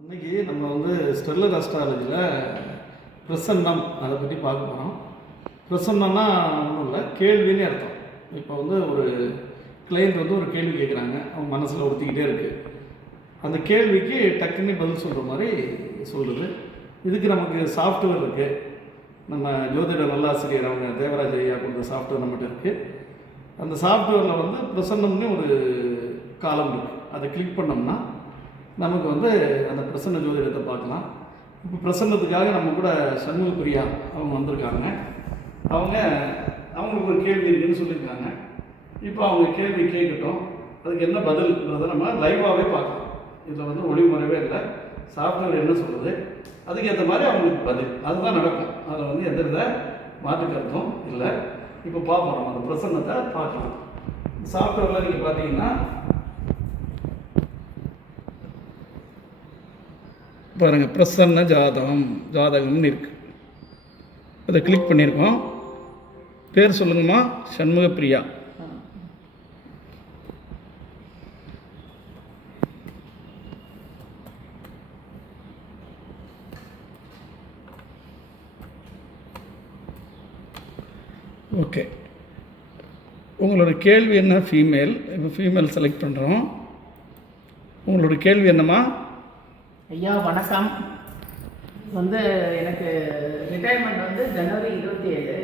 இன்றைக்கி நம்ம வந்து ஸ்டெல்லர் அஸ்ட்ராலஜியில் பிரசன்னம் அதை பற்றி பார்க்க போகிறோம். பிரசன்னம்னா ஒன்றும் இல்லை, கேள்வின்னு அர்த்தம். இப்போ வந்து ஒரு கிளையண்ட் வந்து ஒரு கேள்வி கேட்குறாங்க, அவங்க மனசில் உறுத்திக்கிட்டே இருக்குது. அந்த கேள்விக்கு டக்குன்னு பதில் சொல்கிற மாதிரி சொல்லுது. இதுக்கு நமக்கு சாஃப்ட்வேர் இருக்குது. நம்ம ஜோதிட நல்லாசிரியர் அவங்க தேவராஜ் ஐயா கொடுத்த சாஃப்ட்வேர் நம்மகிட்ட இருக்குது. அந்த சாஃப்ட்வேரில் வந்து பிரசன்னம்னு ஒரு காலம் இருக்குது. அதை கிளிக் பண்ணோம்னா நமக்கு வந்து அந்த பிரசன்ன ஜோதிடத்தை பார்க்கலாம். இப்போ பிரசன்னத்துக்காக நம்ம கூட சண்முக பிரியா அவங்க வந்திருக்காங்க. அவங்களுக்கு ஒரு கேள்வி இருக்குன்னு சொல்லியிருக்காங்க. இப்போ அவங்க கேள்வி கேட்கட்டும், அதுக்கு என்ன பதில்ன்றதை நம்ம லைவாகவே பார்க்கலாம். இதில் வந்து ஒளிமுறைவே இல்லை, சாஃப்ட்வேர் என்ன சொல்லுது அதுக்கேற்ற மாதிரி அவங்களுக்கு பதில் அதுதான் நடக்கும். அதில் வந்து எந்த வித மாற்று கருத்தும் இல்லை. இப்போ பார்ப்போம், நம்ம அந்த பிரசன்னத்தை பார்க்கலாம். சாஃப்ட்வேரில் நீங்கள் பார்த்தீங்கன்னா பாருங்கள், பிரசன்ன ஜாதகம்னு இருக்குது. அதை கிளிக் பண்ணியிருக்கோம். பேர் சொல்லுங்கம்மா. சண்முக பிரியா. ஓகே, உங்களோட கேள்வி என்ன? ஃபீமேல். இப்போ ஃபீமேல் செலக்ட் பண்ணுறோம். உங்களோட கேள்வி என்னம்மா? ஐயா வணக்கம். வந்து எனக்கு ரிட்டையர்மெண்ட் வந்து ஜனவரி 27.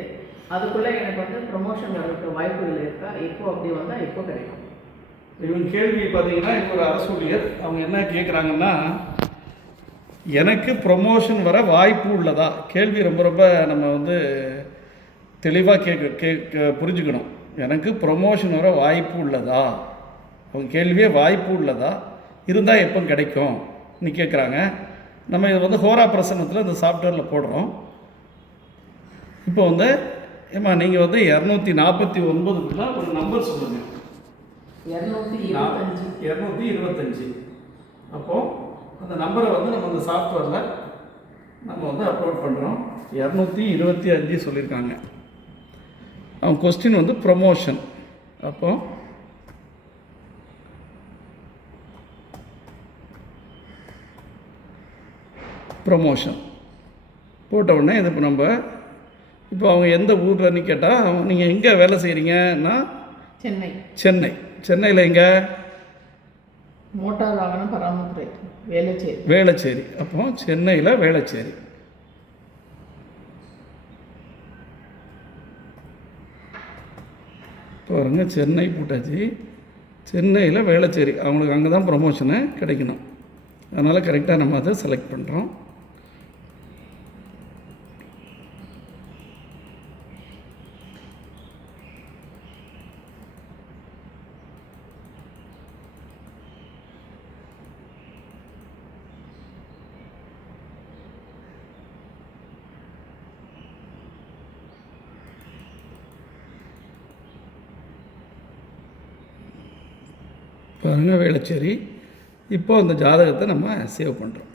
அதுக்குள்ளே எனக்கு வந்து ப்ரொமோஷன் வர்றதுக்கு வாய்ப்புகள் இருக்கா? இப்போ அப்படி வந்தால் எப்போ கிடைக்கும்? இவங்க கேள்வி பார்த்தீங்கன்னா இப்போ ஒரு அரசு ஊழியர். அவங்க என்ன கேட்குறாங்கன்னா, எனக்கு ப்ரொமோஷன் வர வாய்ப்பு உள்ளதா? கேள்வி ரொம்ப ரொம்ப நம்ம வந்து தெளிவாக புரிஞ்சுக்கணும். எனக்கு ப்ரொமோஷன் வர வாய்ப்பு உள்ளதா? அவங்க கேள்வியே வாய்ப்பு உள்ளதா, இருந்தால் எப்போ கிடைக்கும் நீ கேட்குறாங்க. நம்ம இதை வந்து ஹோரா பிரசன்னத்தில் இந்த சாஃப்ட்வேரில் போடுறோம். இப்போ வந்து ஏம்மா நீங்கள் வந்து 249 ஒரு நம்பர் சொல்லுங்கள். 225. அப்போது அந்த நம்பரை வந்து நம்ம அந்த சாஃப்ட்வேரில் நம்ம வந்து அப்லோட் பண்ணுறோம். 225 சொல்லியிருக்காங்க. அவங்க கொஸ்டின் வந்து ப்ரொமோஷன். அப்போது ப்ரொமோஷன் போட்ட உடனே இது இப்போ அவங்க எந்த ஊர்லன்னு கேட்டால், நீங்கள் எங்கே வேலை செய்கிறீங்கன்னா சென்னையில் எங்கே? மோட்டார் வாகன பராமரிப்பு வேளச்சேரி. அப்போ சென்னையில் வேளச்சேரி. பாருங்க, சென்னை போட்டாச்சு. சென்னையில் வேளச்சேரி. அவங்களுக்கு அங்கே தான் ப்ரொமோஷனு கிடைக்கணும். அதனால் கரெக்டாக நம்ம அதை செலக்ட் பண்ணுறோம். பாருங்கள், வேளச்சேரி. இப்போ அந்த ஜாதகத்தை நம்ம சேவ் பண்ணுறோம்.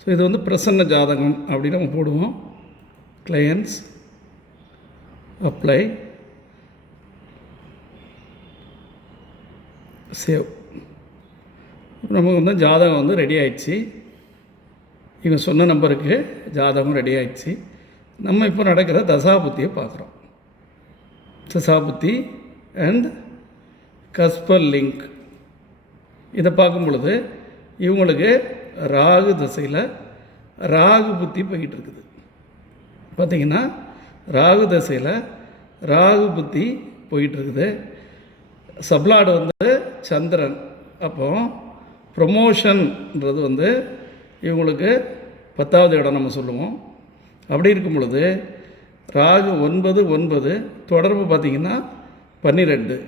ஸோ இது வந்து பிரசன்ன ஜாதகம் அப்படின்னு நம்ம போடுவோம். Clients, apply, save. நமக்கு வந்து ஜாதகம் வந்து ரெடி ஆயிடுச்சு. இவங்க சொன்ன நம்பருக்கு ஜாதகம் ரெடி ஆயிடுச்சு. நம்ம இப்போ நடக்கிற தசாபுத்தியை பார்க்குறோம். தசாபுத்தி அண்ட் கஸ்பர் லிங்க். இதை பார்க்கும் பொழுது இவங்களுக்கு ராகு திசையில் ராகு புத்தி போய்கிட்டு இருக்குது. பார்த்திங்கன்னா ராகு திசையில் ராகு புத்தி போயிட்டுருக்குது. சப்ளாடு வந்து சந்திரன். அப்போது ப்ரொமோஷன்ன்றது வந்து இவங்களுக்கு 10வது இடம் நம்ம சொல்லுவோம். அப்படி இருக்கும் பொழுது ராகு 9 தொடர்பு பார்த்திங்கன்னா 12.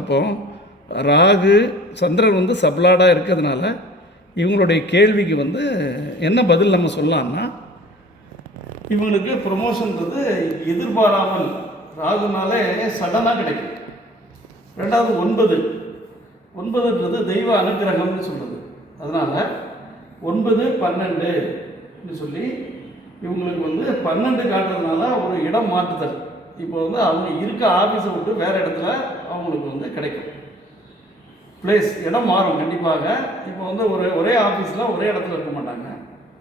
அப்போது ராகு சந்திரன் வந்து சப்ளாடாக இருக்கிறதுனால இவங்களுடைய கேள்விக்கு வந்து என்ன பதில் நம்ம சொல்லலாம்னா, இவங்களுக்கு ப்ரொமோஷன்றது எதிர்பாராமல் ராகுனாலே சடனாக கிடைக்கும். 2வது 9ன்றது தெய்வ அனுக்கிரகம்னு சொல்லுது. அதனால் 9, 12 சொல்லி இவங்களுக்கு வந்து 12 காட்டுறதுனால ஒரு இடம் மாற்றுதல். இப்போ வந்து அவங்க இருக்க ஆஃபீஸை விட்டு வேறு இடத்துல அவங்களுக்கு வந்து கிடைக்கும். பிளேஸ் இடம் மாறும் கண்டிப்பாக. இப்போ வந்து ஒரே ஆஃபீஸில் ஒரே இடத்துல இருக்க மாட்டாங்க.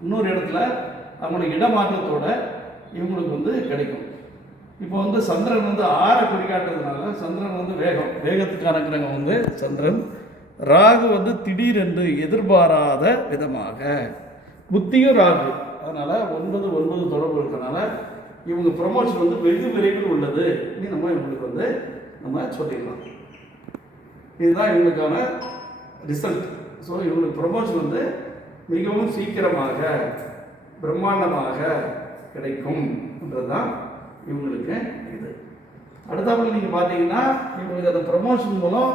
இன்னொரு இடத்துல அவங்களுக்கு இடமாற்றத்தோட இவங்களுக்கு வந்து கிடைக்கும். இப்போ வந்து சந்திரன் வந்து 6 குறிக்காட்டுறதுனால சந்திரன் வந்து வேகத்துக்கான கிரகம் வந்து சந்திரன். ராகு வந்து திடீரென்று எதிர்பாராத விதமாக, புத்தியும் ராகு, அதனால் 9 தொடர்பு இருக்கிறதுனால இவங்க ப்ரொமோஷன் வந்து வெகு விரைவில் உள்ளது நம்ம இவங்களுக்கு வந்து நம்ம சொல்லிடலாம். இதுதான் இவங்களுக்கான ரிசல்ட். ஸோ இவங்களுக்கு ப்ரொமோஷன் வந்து மிகவும் சீக்கிரமாக பிரம்மாண்டமாக கிடைக்கும்ன்றது தான் இவங்களுக்கு இது. அடுத்தாப்புல நீங்கள் பார்த்தீங்கன்னா இவங்களுக்கு அந்த ப்ரொமோஷன் மூலம்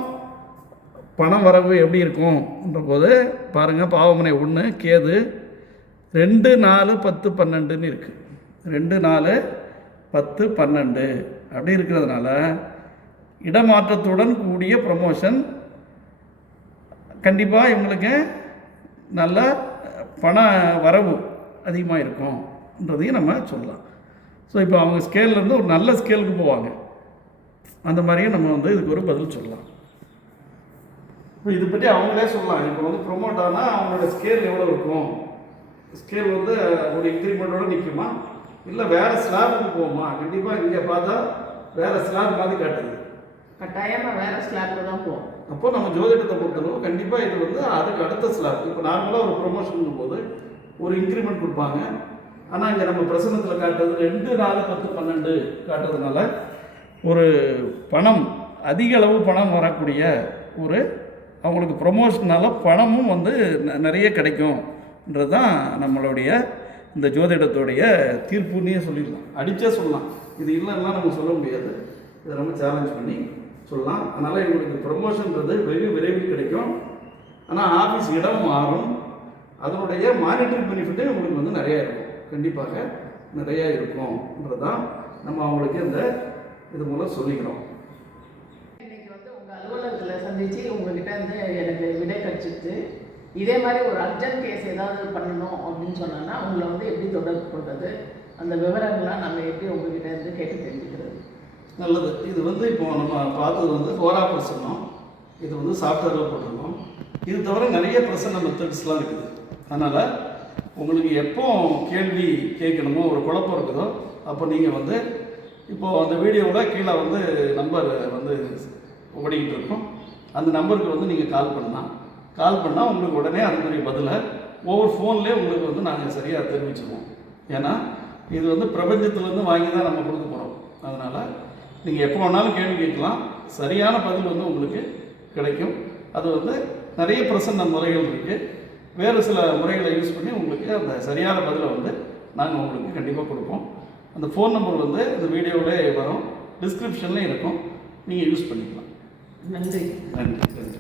பணம் வரவு எப்படி இருக்கும்ன்ற போது பாருங்கள், பாவமனை 1 கேது 2 4 10 12ன்னு இருக்குது. 2 4 10 12 அப்படி இருக்கிறதுனால இடமாற்றத்துடன் கூடிய ப்ரமோஷன் கண்டிப்பாக இவங்களுக்கு நல்ல பண வரவு அதிகமாக இருக்கும்ன்றதையும் நம்ம சொல்லலாம். ஸோ இப்போ அவங்க ஸ்கேல்லேருந்து ஒரு நல்ல ஸ்கேலுக்கு போவாங்க. அந்த மாதிரியும் நம்ம வந்து இதுக்கு ஒரு பதில் சொல்லலாம். இப்போ இதை பற்றி அவங்களே சொல்லலாம். இப்போ வந்து ப்ரொமோட் ஆனால் அவங்களோட ஸ்கேல் எவ்வளோ இருக்கும், ஸ்கேல் வந்து ஒரு இன்க்ரிமெண்ட்டோடு நிற்குமா, இல்லை வேறு ஸ்லாபுக்கு போகுமா? கண்டிப்பாக இங்கே பார்த்தா வேறு ஸ்லாப் மாதிரி காட்டுது, கட்டாயமாக வேறு ஸ்லாப்பில் தான் போகும். அப்போ நம்ம ஜோதிடத்தை பொறுத்தளவு கண்டிப்பாக இது வந்து அதுக்கு அடுத்த ஸ்லாப். இப்போ நார்மலாக ஒரு ப்ரொமோஷன் போது ஒரு இன்க்ரிமெண்ட் கொடுப்பாங்க. ஆனால் இங்கே நம்ம பிரசனத்தில் காட்டுறது 2 4 10 12 காட்டுறதுனால ஒரு பணம், அதிக அளவு பணம் வரக்கூடிய ஒரு அவங்களுக்கு ப்ரொமோஷனால் பணமும் வந்து நிறைய கிடைக்கும்ன்றது தான் நம்மளுடைய இந்த ஜோதிடத்துடைய தீர்ப்புன்னே சொல்லிடலாம், அடித்தே சொல்லலாம். இது இல்லைன்னா நம்ம சொல்ல முடியாது, இதை நம்ம சேலஞ்ச் பண்ணி சொல்லலாம். அதனால் இவங்களுக்கு ப்ரொமோஷன்றது வெகு விரைவில் கிடைக்கும். ஆனால் ஆஃபீஸ் இடம் மாறும், அதனுடைய மானிட்டரி பெனிஃபிட்டு உங்களுக்கு வந்து நிறையா இருக்கும், கண்டிப்பாக நிறையா இருக்கும்ன்றது தான் நம்ம அவங்களுக்கு இந்த இது மூலம் சொல்லிக்கிறோம். இன்னைக்கு வந்து உங்கள் அலுவலகத்தில் சந்தித்து உங்ககிட்ட வந்து எனக்கு விடை கிடைச்சிட்டு, இதே மாதிரி ஒரு அர்ஜென்ட் கேஸ் ஏதாவது பண்ணணும் அப்படின்னு சொன்னோன்னா உங்களை வந்து எப்படி தொடர்பு கொள்வது, அந்த விவரங்கள்லாம் நம்ம எப்படி உங்ககிட்ட இருந்து கேட்டு தெரிஞ்சுக்கிறது? நல்லது. இது வந்து இப்போ நம்ம பார்த்தது வந்து ஹோரா பிரசன்னம், இது வந்து சாஃப்ட்வேரில் போட்டிருக்கோம். இது தவிர நிறைய பிரசன்ன மெத்தட்ஸ்லாம் இருக்குது. அதனால் உங்களுக்கு எப்போ கேள்வி கேட்கணுமோ, ஒரு குழப்பம் இருக்குதோ, அப்போ நீங்கள் வந்து இப்போது அந்த வீடியோவில் கீழே வந்து நம்பர் வந்து ஓடிக்கிட்டு இருக்கும், அந்த நம்பருக்கு வந்து நீங்கள் கால் பண்ணால் உங்களுக்கு உடனே அதுக்குரிய பதிலை ஒவ்வொரு ஃபோன்லேயே உங்களுக்கு வந்து நாங்கள் சரியாக தெரிவிச்சுருவோம். ஏன்னா இது வந்து பிரபஞ்சத்துலேருந்து வாங்கி தான் நம்ம கொடுக்க போகிறோம். அதனால் நீங்கள் எப்போ வேணாலும் கேள்வி கேட்கலாம், சரியான பதில் வந்து உங்களுக்கு கிடைக்கும். அது வந்து நிறைய பிரசன்ன முறைகள் இருக்குது, வேறு சில முறைகளை யூஸ் பண்ணி உங்களுக்கு அந்த சரியான பதிலை வந்து நாங்கள் உங்களுக்கு கண்டிப்பாக கொடுப்போம். அந்த ஃபோன் நம்பர் வந்து இந்த வீடியோவிலே வரும், டிஸ்கிரிப்ஷன்லேயும் இருக்கும், நீங்கள் யூஸ் பண்ணிக்கலாம். நன்றி. நன்றி.